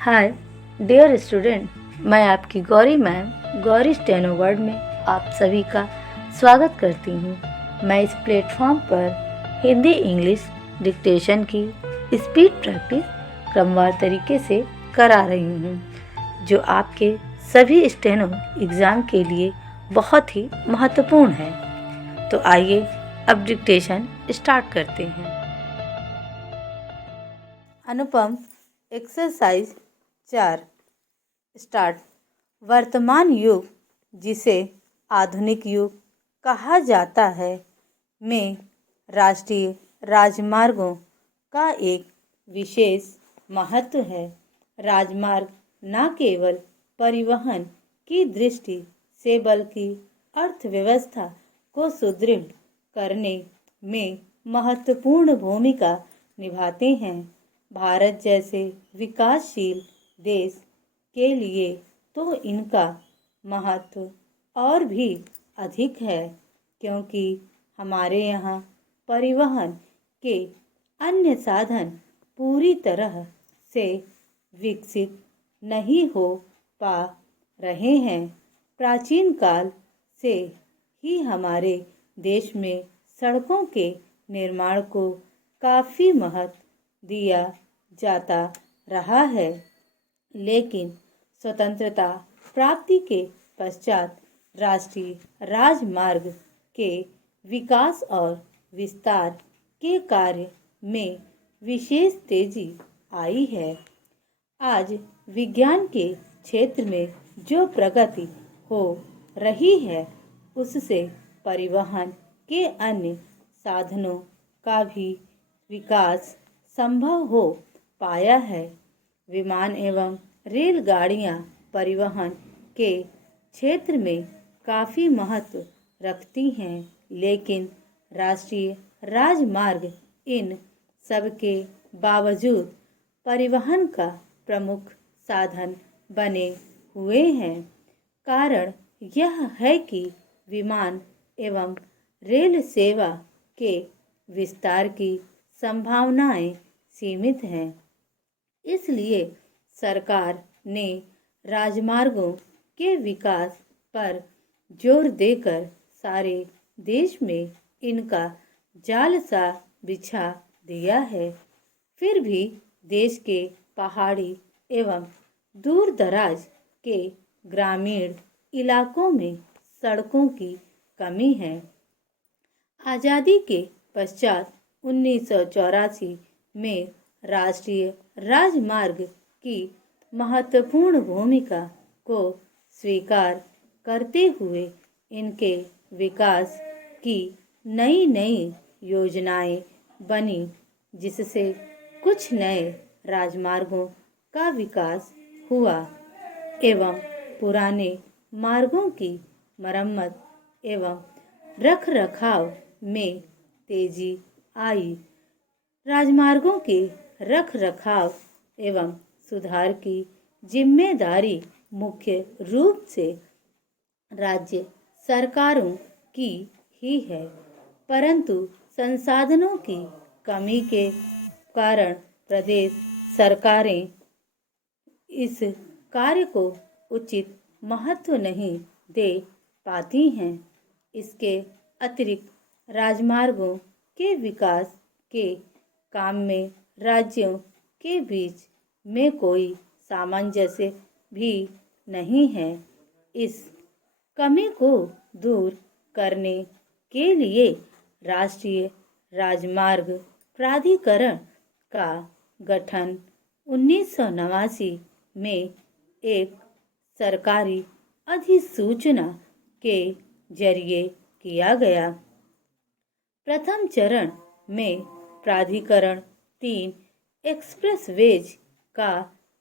Hi dear student, मैं आपकी Gauri ma'am Gauri steno word में आप सभी का स्वागत करती हूँ। मैं इस प्लेटफॉर्म पर हिंदी इंग्लिश डिक्टेशन की स्पीड प्रैक्टिस क्रमवार तरीके से करा रही हूँ, जो आपके सभी स्टेनो एग्ज़ाम के लिए बहुत ही महत्वपूर्ण है। तो आइए अब डिक्टेशन स्टार्ट करते हैं। अनुपम एक्सरसाइज 4 स्टार्ट। वर्तमान युग, जिसे आधुनिक युग कहा जाता है, में राष्ट्रीय राजमार्गों का एक विशेष महत्व है। राजमार्ग न केवल परिवहन की दृष्टि से बल्कि अर्थव्यवस्था को सुदृढ़ करने में महत्वपूर्ण भूमिका निभाते हैं। भारत जैसे विकासशील देश के लिए तो इनका महत्व और भी अधिक है, क्योंकि हमारे यहाँ परिवहन के अन्य साधन पूरी तरह से विकसित नहीं हो पा रहे हैं। प्राचीन काल से ही हमारे देश में सड़कों के निर्माण को काफ़ी महत्व दिया जाता रहा है, लेकिन स्वतंत्रता प्राप्ति के पश्चात राष्ट्रीय राजमार्ग के विकास और विस्तार के कार्य में विशेष तेजी आई है। आज विज्ञान के क्षेत्र में जो प्रगति हो रही है, उससे परिवहन के अन्य साधनों का भी विकास संभव हो पाया है। विमान एवं रेलगाड़ियां परिवहन के क्षेत्र में काफ़ी महत्व रखती हैं, लेकिन राष्ट्रीय राजमार्ग इन सब के बावजूद परिवहन का प्रमुख साधन बने हुए हैं। कारण यह है कि विमान एवं रेल सेवा के विस्तार की संभावनाएं सीमित हैं। इसलिए सरकार ने राजमार्गों के विकास पर जोर देकर सारे देश में इनका जाल सा बिछा दिया है। फिर भी देश के पहाड़ी एवं दूर दराज के ग्रामीण इलाकों में सड़कों की कमी है। आज़ादी के पश्चात 1984 में राष्ट्रीय राजमार्ग की महत्वपूर्ण भूमिका को स्वीकार करते हुए इनके विकास की नई नई योजनाएं बनी, जिससे कुछ नए राजमार्गों का विकास हुआ एवं पुराने मार्गों की मरम्मत एवं रखरखाव में तेजी आई। राजमार्गों के रखरखाव एवं सुधार की जिम्मेदारी मुख्य रूप से राज्य सरकारों की ही है, परंतु संसाधनों की कमी के कारण प्रदेश सरकारें इस कार्य को उचित महत्व नहीं दे पाती हैं। इसके अतिरिक्त राजमार्गों के विकास के काम में राज्यों के बीच में कोई सामंजस्य भी नहीं है। इस कमी को दूर करने के लिए राष्ट्रीय राजमार्ग प्राधिकरण का गठन 1989 में एक सरकारी अधिसूचना के जरिए किया गया। प्रथम चरण में प्राधिकरण 3 एक्सप्रेसवेज का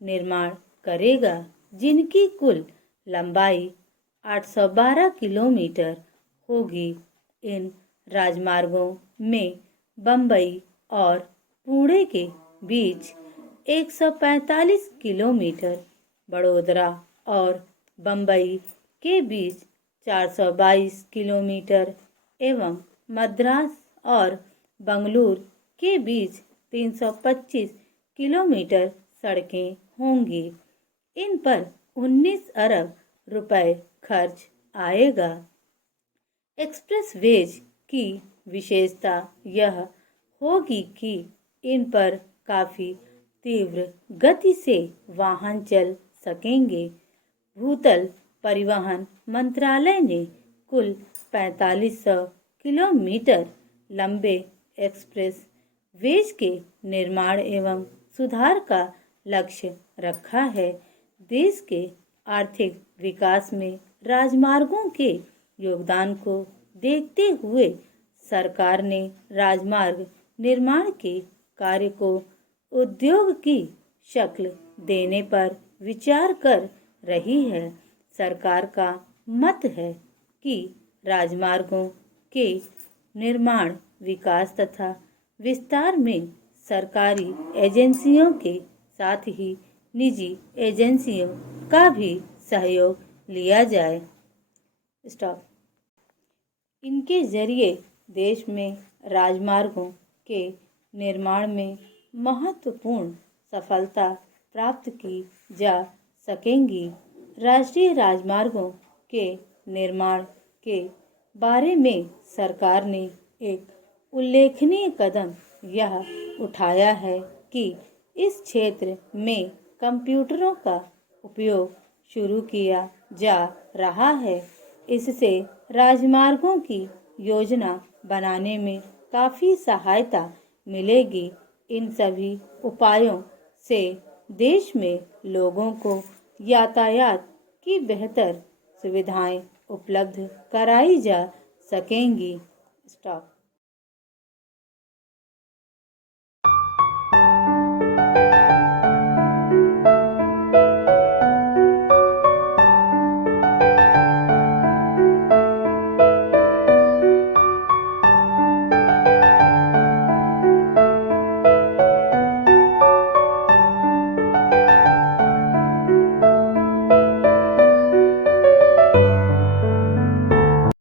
निर्माण करेगा, जिनकी कुल लंबाई 812 किलोमीटर होगी। इन राजमार्गों में बम्बई और पुणे के बीच 145 किलोमीटर, बड़ोदरा और बम्बई के बीच 422 किलोमीटर एवं मद्रास और बंगलुरु के बीच 325 किलोमीटर सड़कें होंगी। इन पर 19 अरब रुपए खर्च आएगा। एक्सप्रेसवेज की विशेषता यह होगी कि इन पर काफ़ी तीव्र गति से वाहन चल सकेंगे। भूतल परिवहन मंत्रालय ने कुल 4500 किलोमीटर लंबे एक्सप्रेस वेज के निर्माण एवं सुधार का लक्ष्य रखा है। देश के आर्थिक विकास में राजमार्गों के योगदान को देखते हुए सरकार ने राजमार्ग निर्माण के कार्य को उद्योग की शक्ल देने पर विचार कर रही है। सरकार का मत है कि राजमार्गों के निर्माण, विकास तथा विस्तार में सरकारी एजेंसियों के साथ ही निजी एजेंसियों का भी सहयोग लिया जाए। स्टॉप। इनके जरिए देश में राजमार्गों के निर्माण में महत्वपूर्ण सफलता प्राप्त की जा सकेंगी। राष्ट्रीय राजमार्गों के निर्माण के बारे में सरकार ने एक उल्लेखनीय कदम यह उठाया है कि इस क्षेत्र में कंप्यूटरों का उपयोग शुरू किया जा रहा है। इससे राजमार्गों की योजना बनाने में काफ़ी सहायता मिलेगी। इन सभी उपायों से देश में लोगों को यातायात की बेहतर सुविधाएं उपलब्ध कराई जा सकेंगी। स्टॉप।